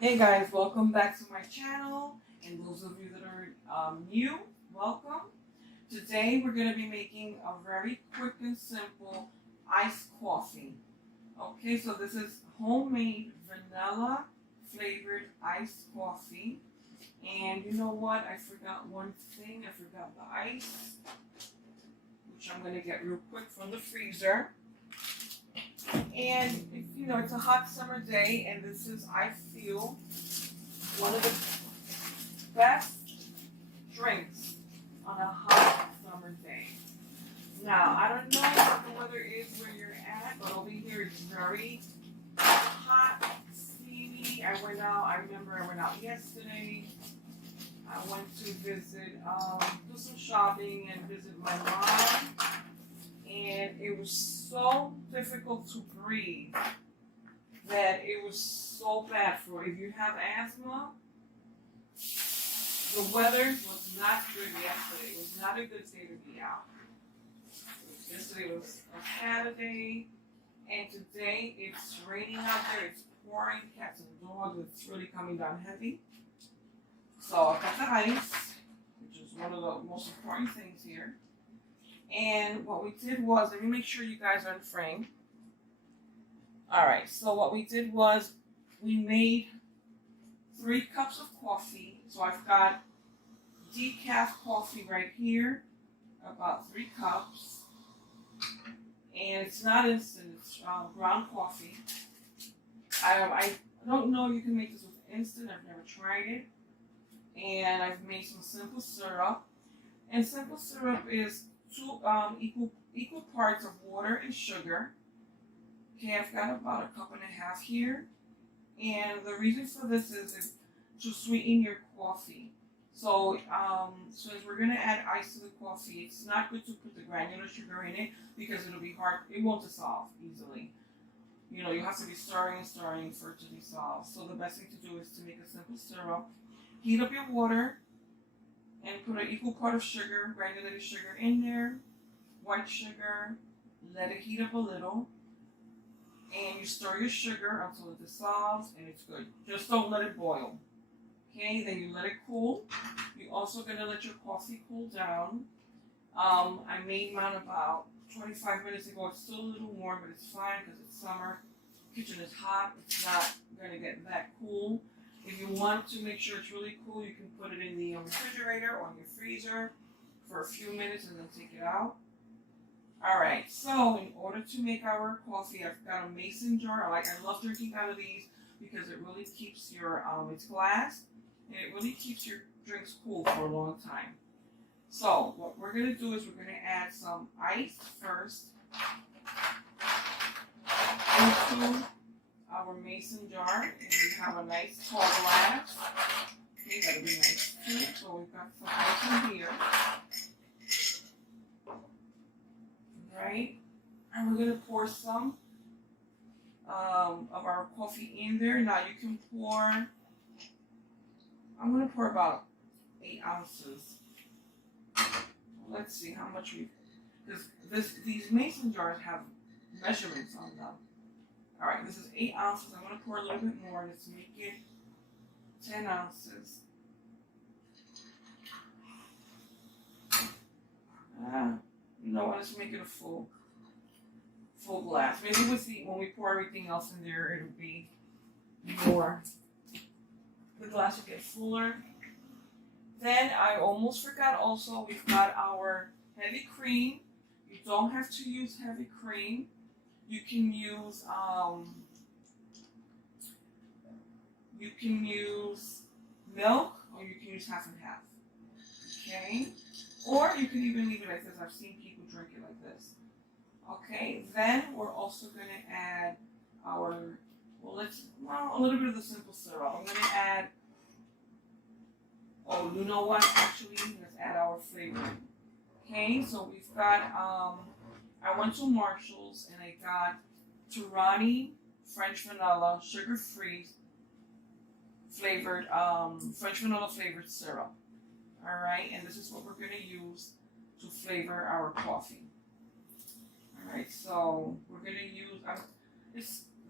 Hey guys, welcome back to my channel, and those of you that are new, welcome. Today we're going to be making a very quick and simple iced coffee. Okay, so this is homemade vanilla flavored iced coffee. And you know what? I forgot one thing. I forgot the ice, which I'm going to get real quick from the freezer. And it's a hot summer day, and this is, I feel, one of the best drinks on a hot summer day. Now, I don't know what the weather is where you're at, but over here it's very hot, steamy. I remember I went out yesterday. I went to visit, do some shopping and visit my mom. And it was so difficult to breathe that it was so bad for if you have asthma. The weather was not good yesterday. It was not a good day to be out. Yesterday was a Saturday, and today it's raining out there. It's pouring, cats and dogs. It's really coming down heavy. So I got the ice, which is one of the most important things here. And what we did was, let me make sure you guys are in frame. Alright, so what we did was we made 3 cups of coffee. So I've got decaf coffee right here, about 3 cups. And it's not instant, it's ground coffee. I don't know if you can make this with instant, I've never tried it. And I've made some simple syrup. And simple syrup is 2 equal parts of water and sugar. Okay, I've got about 1.5 cups here. And the reason for this is to sweeten your coffee. So since we're going to add ice to the coffee, it's not good to put the granular sugar in it because it'll be hard. It won't dissolve easily. You have to be stirring and stirring for it to dissolve. So the best thing to do is to make a simple syrup. Heat up your water and put an equal part of sugar, granulated sugar in there, white sugar, let it heat up a little, and you stir your sugar until it dissolves and it's good. Just don't let it boil. Okay, then you let it cool. You're also going to let your coffee cool down. I made mine about 25 minutes ago. It's still a little warm, but it's fine because it's summer. Kitchen is hot. It's not going to get that cool. If you want to make sure it's really cool, you can put it in the refrigerator or in your freezer for a few minutes and then take it out. Alright, so in order to make our coffee, I've got a mason jar. I love drinking out of these because it really keeps your, it's glass, and it really keeps your drinks cool for a long time. So what we're going to do is we're going to add some ice first into our mason jar, and we have a nice tall glass. Okay, that'll be nice too. So we've got some ice in here. Right? And we're gonna pour some of our coffee in there. Now you can pour, I'm gonna pour about 8 ounces. Let's see how much because these mason jars have measurements on them. Alright, this is 8 ounces. I'm going to pour a little bit more. Let's make it 10 ounces. Let's make it a full glass. Maybe we'll see when we pour everything else in there, it'll be more. The glass will get fuller. Then I almost forgot also, we've got our heavy cream. You don't have to use heavy cream. You can use milk, or you can use half and half. Okay? Or you can even leave it like this. I've seen people drink it like this. Okay, then we're also gonna add a little bit of the simple syrup. I'm gonna add, you know what? Actually, let's add our flavor. Okay, so we've got I went to Marshall's and I got Turani French vanilla sugar-free flavored French vanilla flavored syrup. All right, and this is what we're going to use to flavor our coffee. All right, so we're going to use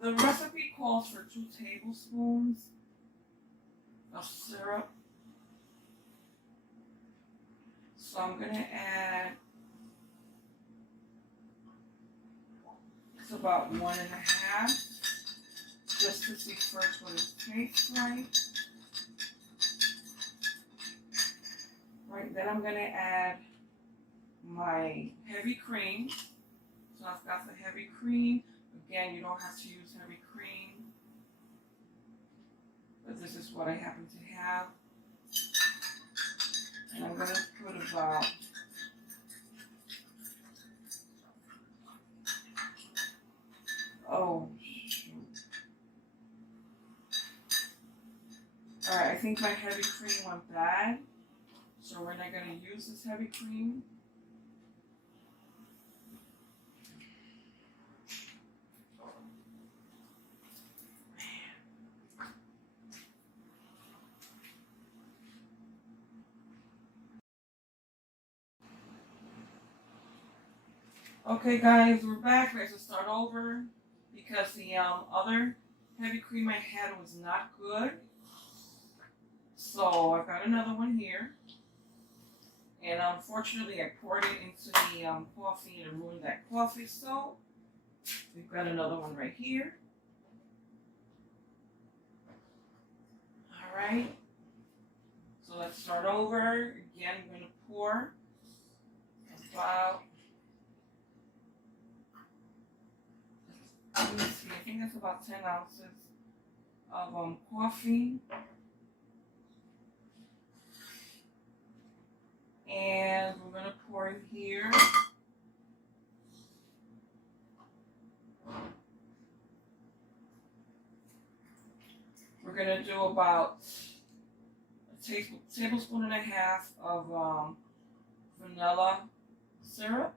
the recipe calls for 2 tablespoons, of syrup. So I'm gonna add, it's about 1.5, just to see first what it tastes like. Right, then I'm gonna add my heavy cream. So I've got the heavy cream. Again, you don't have to use heavy cream, but this is what I happen to have. And I'm gonna put about Alright, I think my heavy cream went bad, so we're not gonna use this heavy cream. Okay guys, we're back. We have to start over because the other heavy cream I had was not good. So I've got another one here. And unfortunately I poured it into the coffee and it ruined that coffee. So we've got another one right here. Alright. So let's start over. Again, I'm going to pour about, let me see, I think that's about 10 ounces of coffee. And we're going to pour in here we're going to do about a tablespoon and a half of vanilla syrup.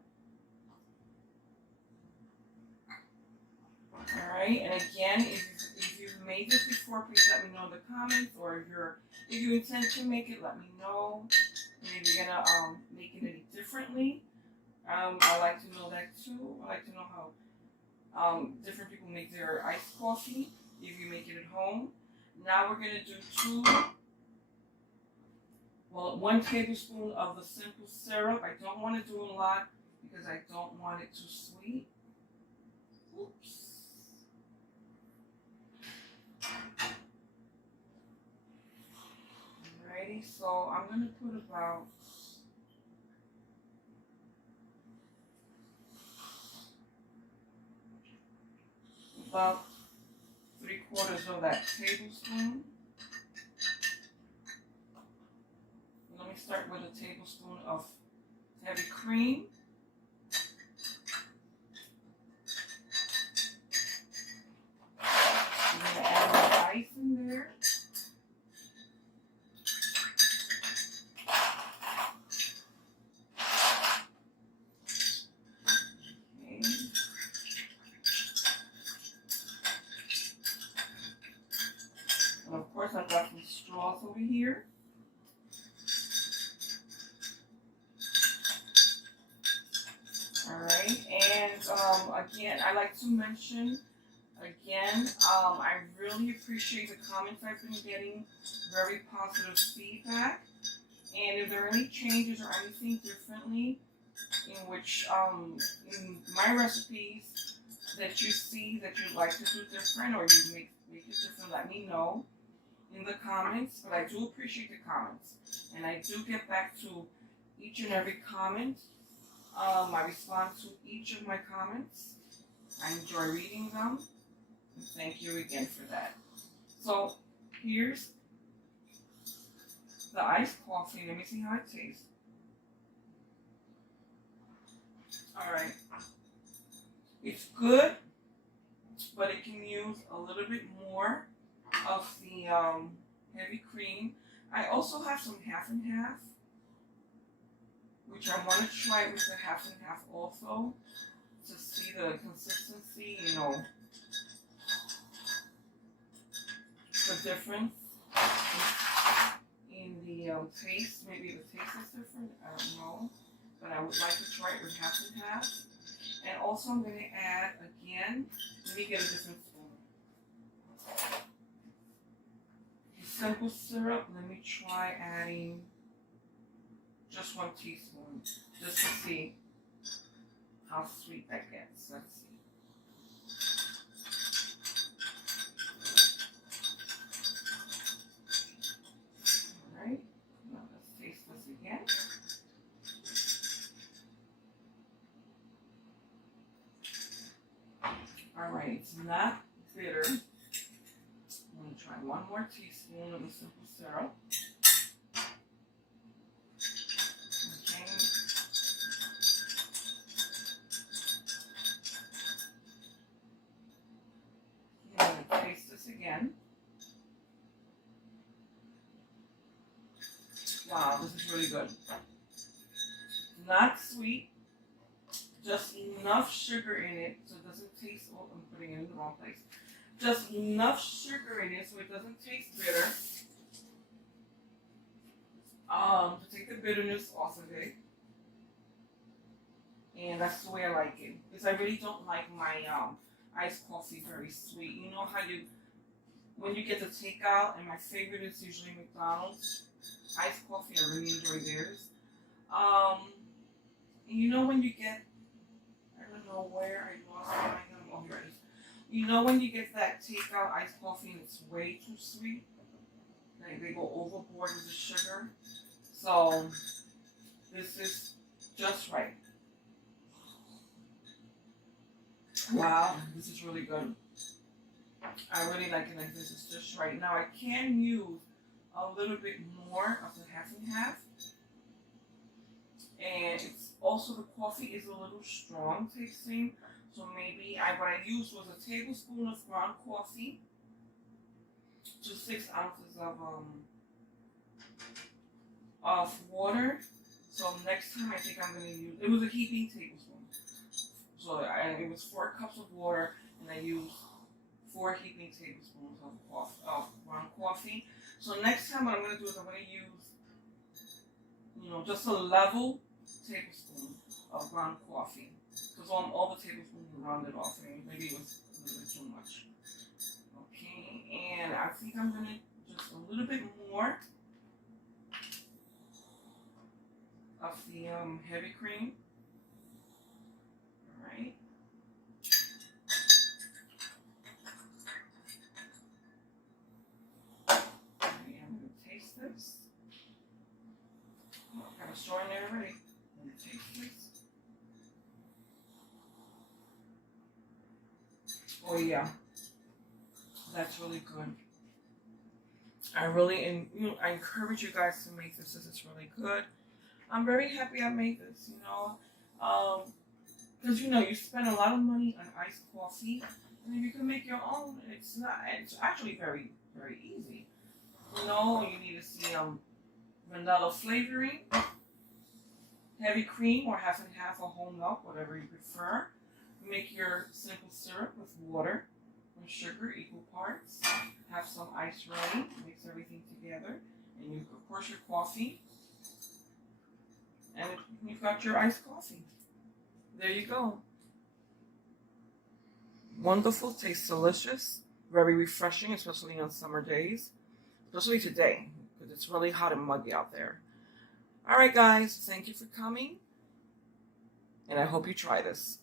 Alright, and again, if you've made this before, please let me know in the comments, or if you intend to make it, let me know. And if you're gonna make it any differently, I like to know that too. I like to know how different people make their iced coffee if you make it at home. Now we're gonna do 1 tablespoon of the simple syrup. I don't want to do a lot because I don't want it too sweet. Oops. Alrighty, so I'm going to put about 3/4 of that tablespoon. Let me start with a tablespoon of heavy cream. I'm going to add my ice in there. And of course, I've got some straws over here. Alright, and again, I like to mention, I really appreciate the comments I've been getting, very positive feedback. And if there are any changes or anything differently in which, in my recipes that you see that you'd like to do different, or you make it different, let me know in the comments. But I do appreciate the comments, and I do get back to each and every comment. I respond to each of my comments. I enjoy reading them, and thank you again for that. So here's the iced coffee. Let me see how it tastes. Alright, it's good, but it can use a little bit more of the heavy cream. I also have some half and half, which I want to try with the half and half also to see the consistency, the difference in the taste. Maybe the taste is different, I don't know, but I would like to try it with half and half. And also I'm going to add, again, let me get a different spoon. simple syrup, let me try adding just 1 teaspoon just to see how sweet that gets. Let's see. Alright, now let's taste this again. Alright, it's not bitter. I'm going to try 1 more teaspoon of the simple syrup. Okay. I'm going to taste this again. Wow, this is really good. Not sweet, just enough sugar in it so it doesn't taste, oh, I'm putting it in the wrong place. Just enough sugar in it so it doesn't taste bitter. To take the bitterness off of it. And that's the way I like it. Because I really don't like my iced coffee very sweet. You know how when you get the takeout, and my favorite is usually McDonald's iced coffee, I really enjoy theirs. And you know when you get, I don't know where I lost mine. Oh, here it is. You know when you get that takeout iced coffee and it's way too sweet? Like they go overboard with the sugar. So this is just right. Wow, this is really good. I really like it like this. It's just right. Now I can use a little bit more of the half and half. And it's also, the coffee is a little strong tasting. So maybe what I used was a tablespoon of ground coffee to 6 ounces of water. So next time I think I'm going to use, it was a heaping tablespoon. So it was 4 cups of water, and I used 4 heaping tablespoons of ground coffee. So next time what I'm going to do is I'm going to use, just a level tablespoon of ground coffee. Because all the tablespoons were rounded off, and maybe it was a little bit too much. Okay, and I think I'm going to just a little bit more of the heavy cream. Alright. I'm going to taste this. Oh, I've got a straw in there already. I'm going to taste this. Oh yeah, that's really good. I encourage you guys to make this. This is really good. I'm very happy I made this. Because you spend a lot of money on iced coffee, and if you can make your own, it's actually very, very easy. You need to see vanilla flavoring, heavy cream or half and half or whole milk, whatever you prefer. Make your simple syrup with water and sugar, equal parts. Have some ice ready, mix everything together, and of course your coffee. And you've got your iced coffee. There you go. Wonderful, tastes delicious, very refreshing, especially on summer days, especially today, because it's really hot and muggy out there. All right, guys, thank you for coming, and I hope you try this.